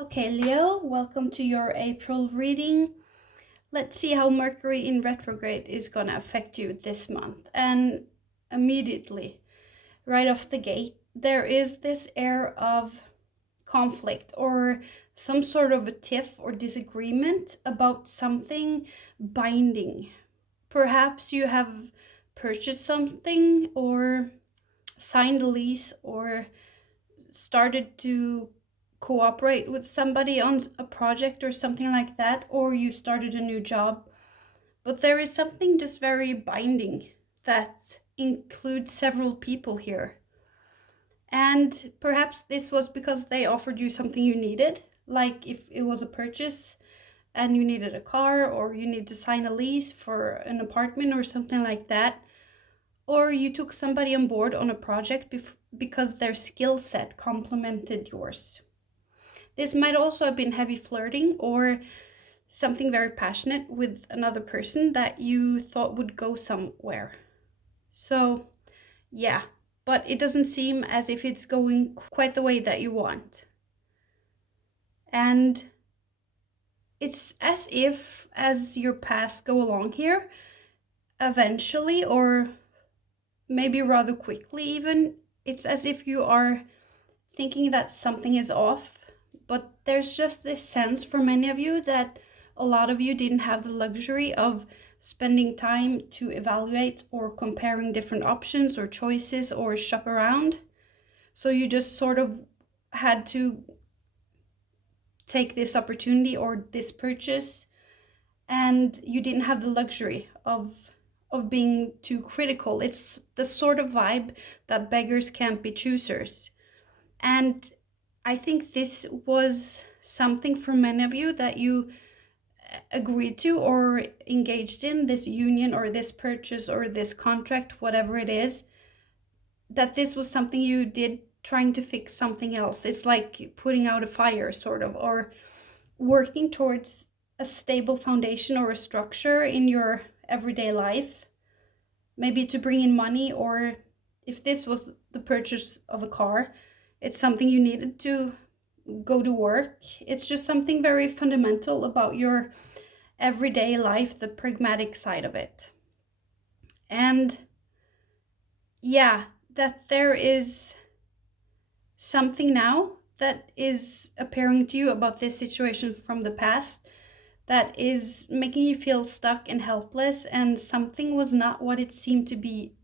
Okay, Leo, welcome to your April reading. Let's see how Mercury in retrograde is gonna affect you this month. And immediately, right off the gate, there is this air of conflict or some sort of a tiff or disagreement about something binding. Perhaps you have purchased something or signed a lease or started to cooperate with somebody on a project or something like that, or you started a new job. But there is something just very binding that includes several people here. And perhaps this was because they offered you something you needed, like if it was a purchase and you needed a car or you need to sign a lease for an apartment or something like that. Or you took somebody on board on a project because their skill set complemented yours. This might also have been heavy flirting or something very passionate with another person that you thought would go somewhere. So, yeah, but it doesn't seem as if it's going quite the way that you want. And it's as if, as your paths go along here, eventually, or maybe rather quickly even, it's as if you are thinking that something is off, but there's just this sense for many of you that a lot of you didn't have the luxury of spending time to evaluate or comparing different options or choices or shop around. So you just sort of had to take this opportunity or this purchase, and you didn't have the luxury of being too critical. It's the sort of vibe that beggars can't be choosers. And I think this was something for many of you that you agreed to or engaged in, this union or this purchase or this contract, whatever it is, that this was something you did trying to fix something else. It's like putting out a fire, sort of, or working towards a stable foundation or a structure in your everyday life, maybe to bring in money, or if this was the purchase of a car, it's something you needed to go to work. It's just something very fundamental about your everyday life, the pragmatic side of it. And yeah, that there is something now that is appearing to you about this situation from the past that is making you feel stuck and helpless, and something was not what it seemed to be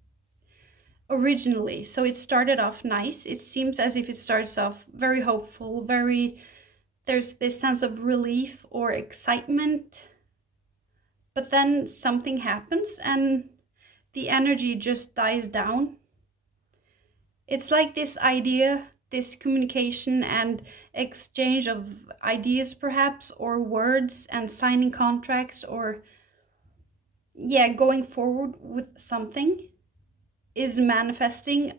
originally. So it started off nice. It seems as if it starts off very hopeful, there's this sense of relief or excitement, but then something happens and the energy just dies down. It's like this idea, this communication and exchange of ideas perhaps, or words and signing contracts, or going forward with something, is manifesting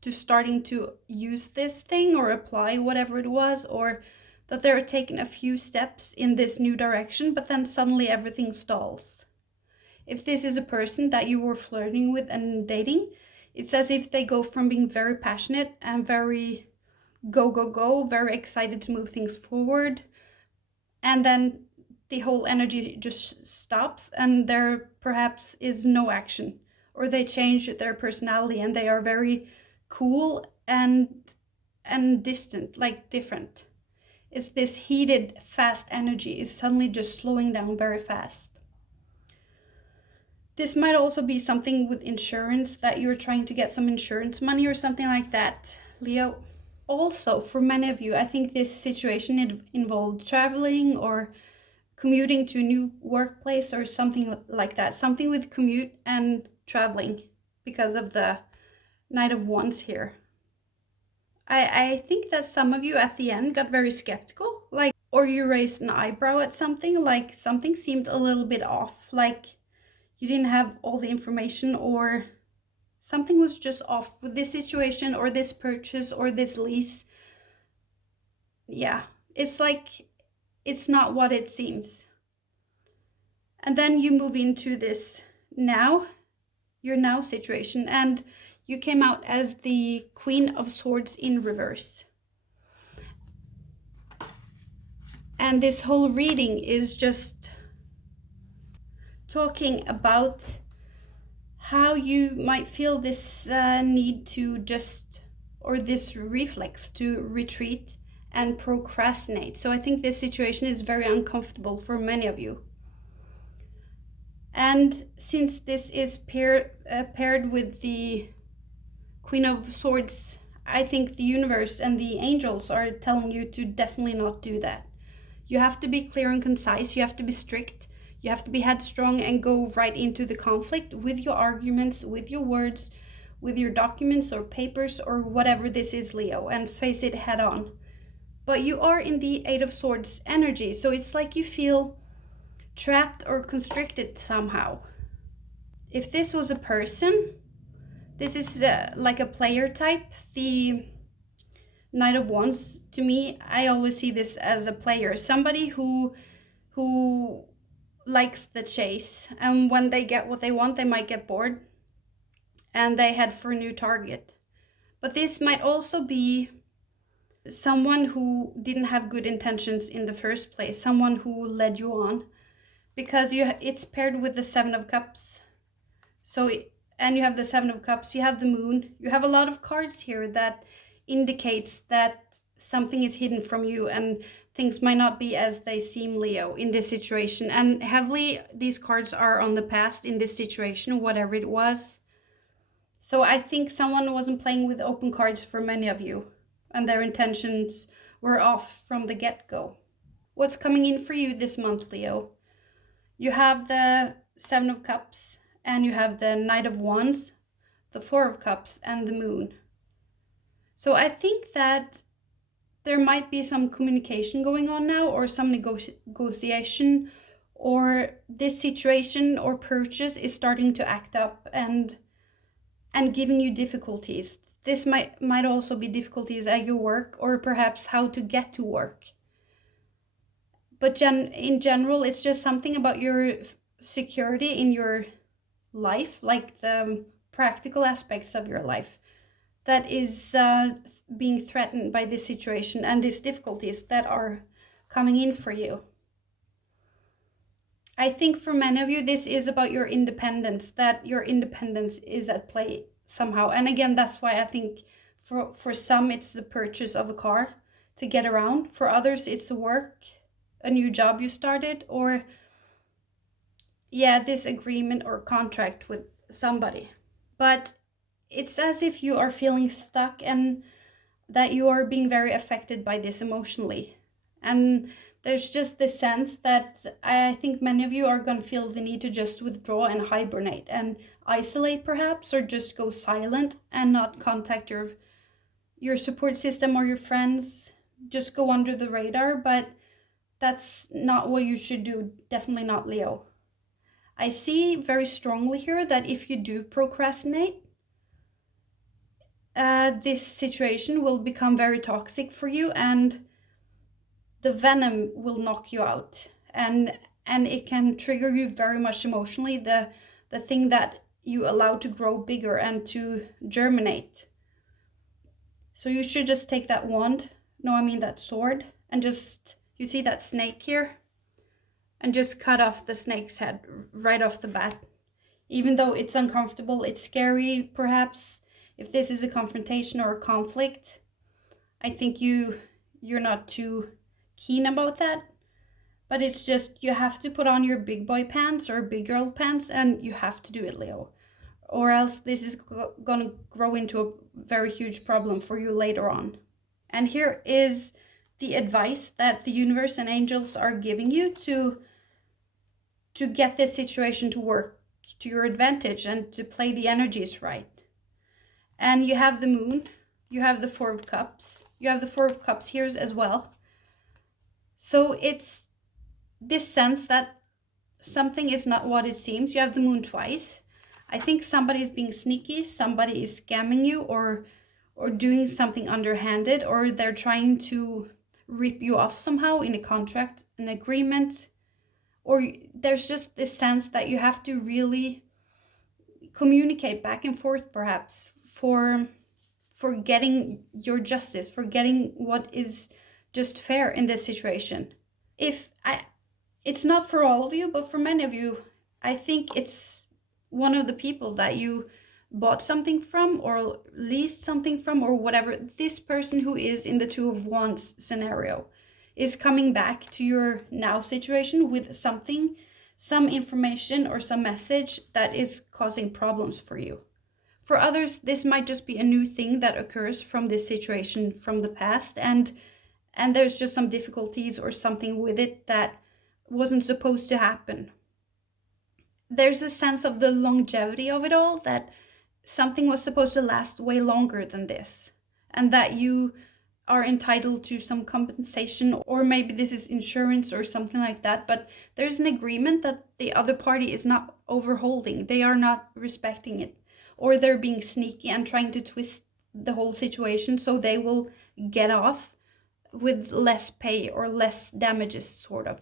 to starting to use this thing or apply whatever it was, or that they're taking a few steps in this new direction, but then suddenly everything stalls. If this is a person that you were flirting with and dating, it's as if they go from being very passionate and very go, go, go, very excited to move things forward, and then the whole energy just stops and there perhaps is no action, or they change their personality and they are very cool and distant, like different. It's this heated fast energy is suddenly just slowing down very fast. This might also be something with insurance, that you're trying to get some insurance money or something like that, Leo. Also, for many of you, I think this situation involved traveling or commuting to a new workplace or something like that. Something with commute and traveling because of the Knight of Wands here. I think that some of you at the end got very skeptical, like, or you raised an eyebrow at something, like something seemed a little bit off, like you didn't have all the information, or something was just off with this situation or this purchase or this lease. Yeah, it's like it's not what it seems. And then you move into this now, your now situation, and you came out as the Queen of Swords in reverse. And this whole reading is just talking about how you might feel this need to just, or this reflex to retreat and procrastinate. So I think this situation is very uncomfortable for many of you. And since this is paired with the Queen of Swords, I think the universe and the angels are telling you to definitely not do that. You have to be clear and concise. You have to be strict. You have to be headstrong and go right into the conflict with your arguments, with your words, with your documents or papers or whatever this is, Leo, and face it head on. But you are in the Eight of Swords energy, so it's like you feel trapped or constricted somehow. If this was a person, this is like a player type. The Knight of Wands, to me, I always see this as a player, somebody who likes the chase, and when they get what they want, they might get bored and they head for a new target. But this might also be someone who didn't have good intentions in the first place, someone who led you on, because it's paired with the Seven of Cups. So, and you have the Seven of Cups, you have the Moon, you have a lot of cards here that indicates that something is hidden from you and things might not be as they seem, Leo, in this situation. And heavily, these cards are on the past in this situation, whatever it was. So I think someone wasn't playing with open cards for many of you, and their intentions were off from the get-go. What's coming in for you this month, Leo? You have the Seven of Cups, and you have the Knight of Wands, the Four of Cups, and the Moon. So I think that there might be some communication going on now, or some negotiation, or this situation or purchase is starting to act up and giving you difficulties. This might also be difficulties at your work, or perhaps how to get to work. But in general, it's just something about your security in your life, like the practical aspects of your life, that is being threatened by this situation and these difficulties that are coming in for you. I think for many of you, this is about your independence, that your independence is at play somehow. And again, that's why I think for some, it's the purchase of a car to get around. For others, it's a new job you started, or this agreement or contract with somebody. But it's as if you are feeling stuck and that you are being very affected by this emotionally. And there's just this sense that I think many of you are going to feel the need to just withdraw and hibernate and isolate perhaps, or just go silent and not contact your support system or your friends. Just go under the radar, but that's not what you should do. Definitely not, Leo. I see very strongly here that if you do procrastinate, this situation will become very toxic for you, and the venom will knock you out, and it can trigger you very much emotionally, the thing that you allow to grow bigger and to germinate. So you should just take that wand, that sword, and just, you see that snake here, and just cut off the snake's head right off the bat. Even though it's uncomfortable, it's scary perhaps. If this is a confrontation or a conflict, I think you're not too keen about that. But it's just, you have to put on your big boy pants or big girl pants, and you have to do it, Leo. Or else this is gonna grow into a very huge problem for you later on. And here is the advice that the universe and angels are giving you to get this situation to work to your advantage and to play the energies right. And you have the Moon, you have the Four of Cups, you have the Four of Cups here as well. So it's this sense that something is not what it seems. You have the Moon twice. I think somebody is being sneaky, somebody is scamming you, or doing something underhanded, or they're trying to rip you off somehow in a contract, an agreement, or there's just this sense that you have to really communicate back and forth perhaps for getting your justice, for getting what is just fair in this situation. it's not for all of you, but for many of you, I think it's one of the people that you bought something from or leased something from or whatever. This person who is in the Two of Wands scenario is coming back to your now situation with something, some information or some message that is causing problems for you. For others, this might just be a new thing that occurs from this situation from the past, and there's just some difficulties or something with it that wasn't supposed to happen. There's a sense of the longevity of it all, that something was supposed to last way longer than this, and that you are entitled to some compensation, or maybe this is insurance or something like that, but there's an agreement that the other party is not overholding. They are not respecting it, or they're being sneaky and trying to twist the whole situation so they will get off with less pay or less damages, sort of.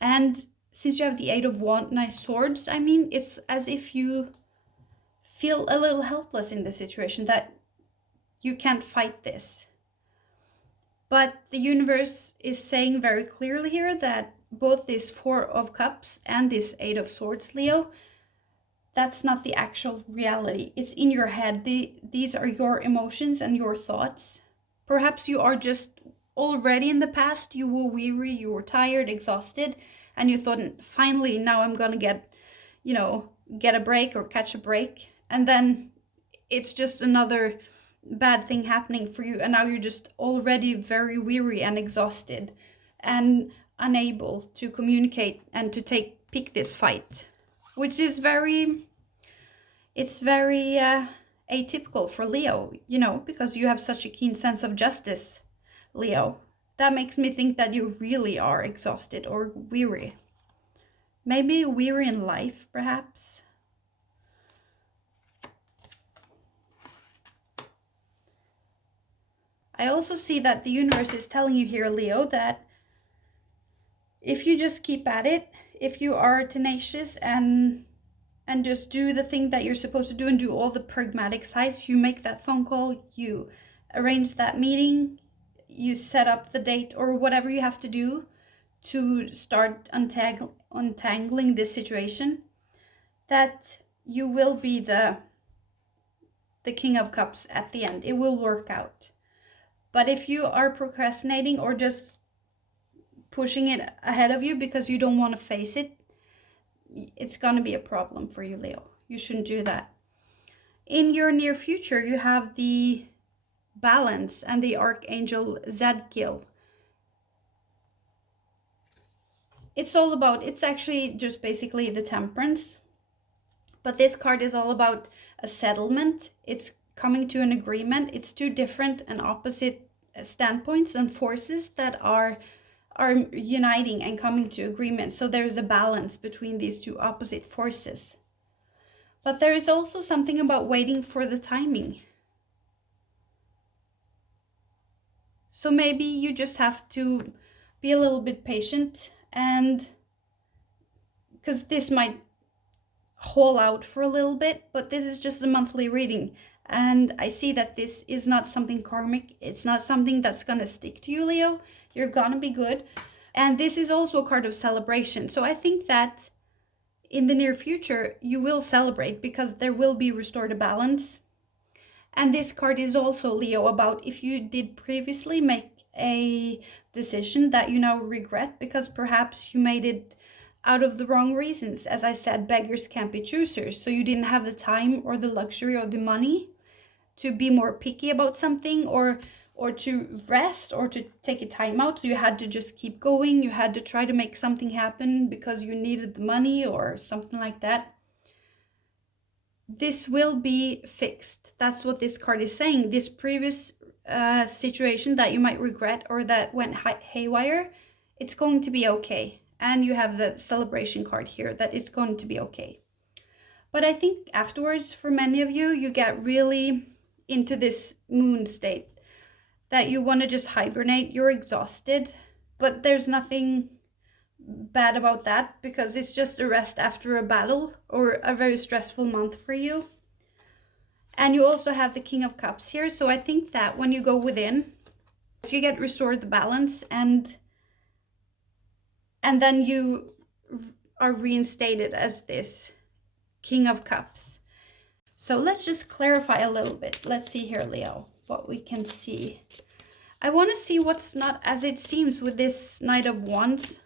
And since you have the Eight of Wands, Nice Swords, I mean, it's as if you feel a little helpless in the situation, that you can't fight this. But the universe is saying very clearly here that both this Four of Cups and this Eight of Swords, Leo, that's not the actual reality. It's in your head. These are your emotions and your thoughts. Perhaps you are just already in the past. You were weary, you were tired, exhausted, and you thought, finally, now I'm gonna get a break or catch a break. And then it's just another bad thing happening for you, and now you're just already very weary and exhausted and unable to communicate and to pick this fight, which is very atypical for Leo, because you have such a keen sense of justice, Leo. That makes me think that you really are exhausted or weary. Maybe weary in life, perhaps. I also see that the universe is telling you here, Leo, that if you just keep at it, if you are tenacious and just do the thing that you're supposed to do and do all the pragmatic sides, you make that phone call, you arrange that meeting, you set up the date or whatever you have to do to start untangling this situation, that you will be the King of Cups at the end. It will work out. But if you are procrastinating or just pushing it ahead of you because you don't want to face it, it's going to be a problem for you, Leo. You shouldn't do that. In your near future, you have the Balance and the Archangel Zadkiel. It's actually just basically the Temperance. But this card is all about a settlement. It's coming to an agreement. It's two different and opposite standpoints and forces that are uniting and coming to agreement. So there's a balance between these two opposite forces. But there is also something about waiting for the timing. So maybe you just have to be a little bit patient, and because this might haul out for a little bit, but this is just a monthly reading. And I see that this is not something karmic. It's not something that's going to stick to you, Leo. You're going to be good. And this is also a card of celebration. So I think that in the near future, you will celebrate because there will be restored balance. And this card is also, Leo, about if you did previously make a decision that you now regret because perhaps you made it out of the wrong reasons. As I said, beggars can't be choosers. So you didn't have the time or the luxury or the money to be more picky about something, or to rest, or to take a time out. So you had to just keep going. You had to try to make something happen because you needed the money or something like that. This will be fixed. That's what this card is saying. This previous situation that you might regret or that went haywire, it's going to be okay. And you have the celebration card here, that it's going to be okay. But I think afterwards, for many of you, you get really into this moon state that you want to just hibernate. You're exhausted, but there's nothing bad about that because it's just a rest after a battle or a very stressful month for you. And you also have the King of Cups here. So I think that when you go within, you get restored the balance, and and then you are reinstated as this King of Cups. So let's just clarify a little bit. Let's see here, Leo, what we can see. I want to see what's not as it seems with this Knight of Wands,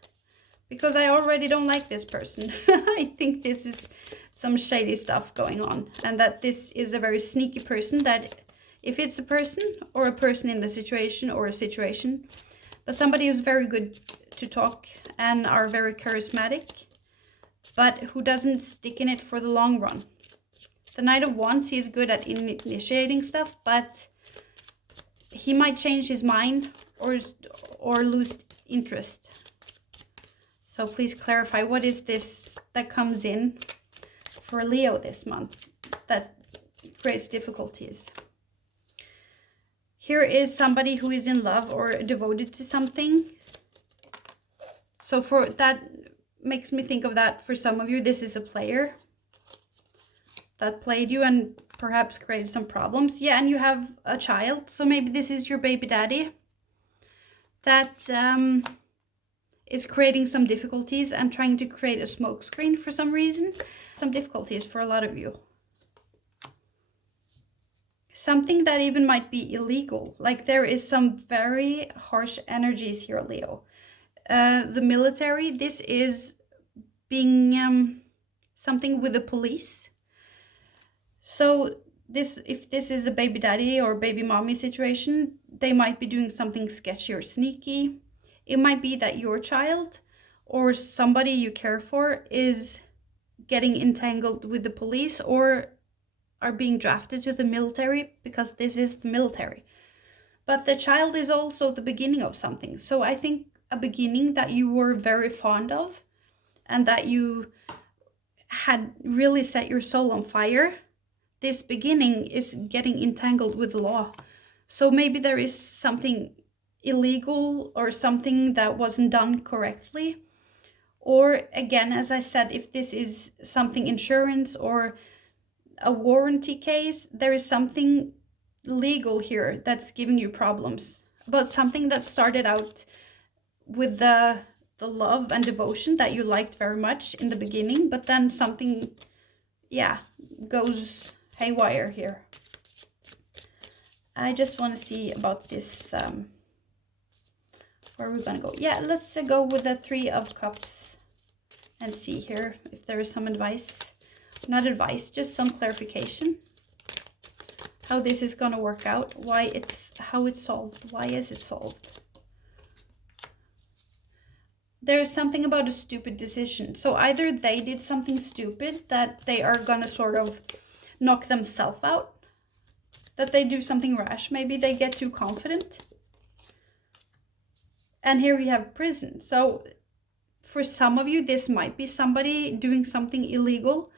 because I already don't like this person. I think this is some shady stuff going on, and that this is a very sneaky person, that if it's a person or a person in the situation or a situation, but somebody who's very good to talk and are very charismatic, but who doesn't stick in it for the long run. The Knight of Wands, he is good at initiating stuff, but he might change his mind or lose interest. So please clarify, what is this that comes in for Leo this month that creates difficulties? Here is somebody who is in love or devoted to something. So for that makes me think of that for some of you, this is a player that played you and perhaps created some problems. Yeah, and you have a child, so maybe this is your baby daddy that is creating some difficulties and trying to create a smokescreen for some reason. Some difficulties for a lot of you. Something that even might be illegal. Like there is some very harsh energies here, Leo. The military, this is being something with the police. So this, if this is a baby daddy or baby mommy situation, they might be doing something sketchy or sneaky. It might be that your child or somebody you care for is getting entangled with the police or are being drafted to the military, because this is the military. But the child is also the beginning of something. So I think a beginning that you were very fond of and that you had really set your soul on fire, this beginning is getting entangled with the law. So maybe there is something illegal or something that wasn't done correctly. Or again, as I said, if this is something insurance or a warranty case, there is something legal here that's giving you problems. But something that started out with the love and devotion that you liked very much in the beginning, but then something, yeah, goes haywire here. I just want to see about this, where are we gonna go? Yeah, let's go with the Three of Cups and see here if there is some advice. Not advice, just some clarification. How this is gonna work out, how it's solved, why is it solved? There's something about a stupid decision. So either they did something stupid that they are gonna sort of knock themselves out, that they do something rash, maybe they get too confident. And here we have prison. So for some of you, this might be somebody doing something illegal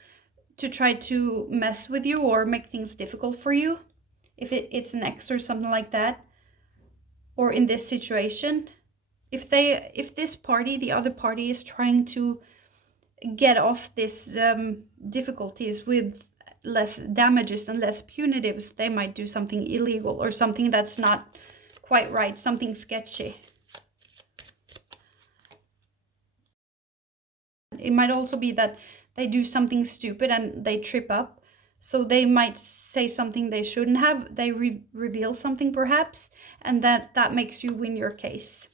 to try to mess with you or make things difficult for you. If it's an ex or something like that, or in this situation, if this party, the other party, is trying to get off this difficulties with less damages and less punitives, they might do something illegal or something that's not quite right, something sketchy. It might also be that they do something stupid and they trip up. So they might say something they shouldn't have. They reveal something perhaps, and that makes you win your case.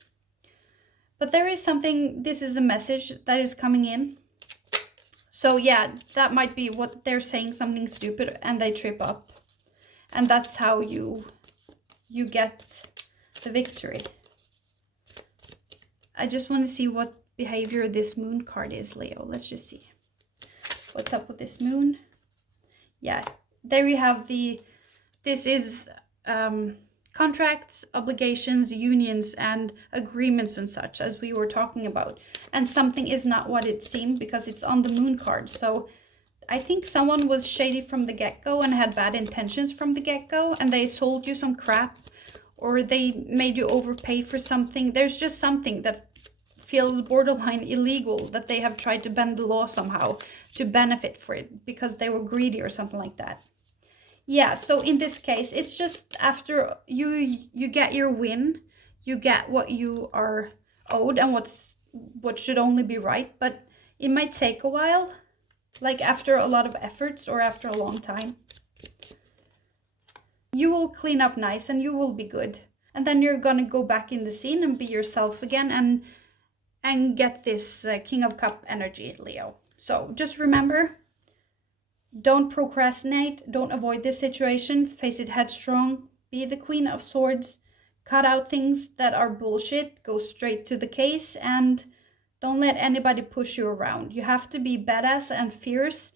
But there is something, this is a message that is coming in. So yeah, that might be what they're saying, something stupid, and they trip up. And that's how you get the victory. I just want to see what behavior this moon card is, Leo. Let's just see. What's up with this moon? Yeah, there you have this is contracts, obligations, unions, and agreements and such, as we were talking about. And something is not what it seemed because it's on the moon card. So I think someone was shady from the get-go and had bad intentions from the get-go, and they sold you some crap, or they made you overpay for something. There's just something that feels borderline illegal, that they have tried to bend the law somehow to benefit for it because they were greedy or something like that. Yeah, so in this case, it's just after you get your win, you get what you are owed and what should only be right, but it might take a while, like after a lot of efforts or after a long time. You will clean up nice and you will be good. And then you're gonna go back in the scene and be yourself again and get this King of Cup energy, Leo. So just remember, don't procrastinate, don't avoid this situation, face it headstrong, be the Queen of Swords, cut out things that are bullshit, go straight to the case, and don't let anybody push you around. You have to be badass and fierce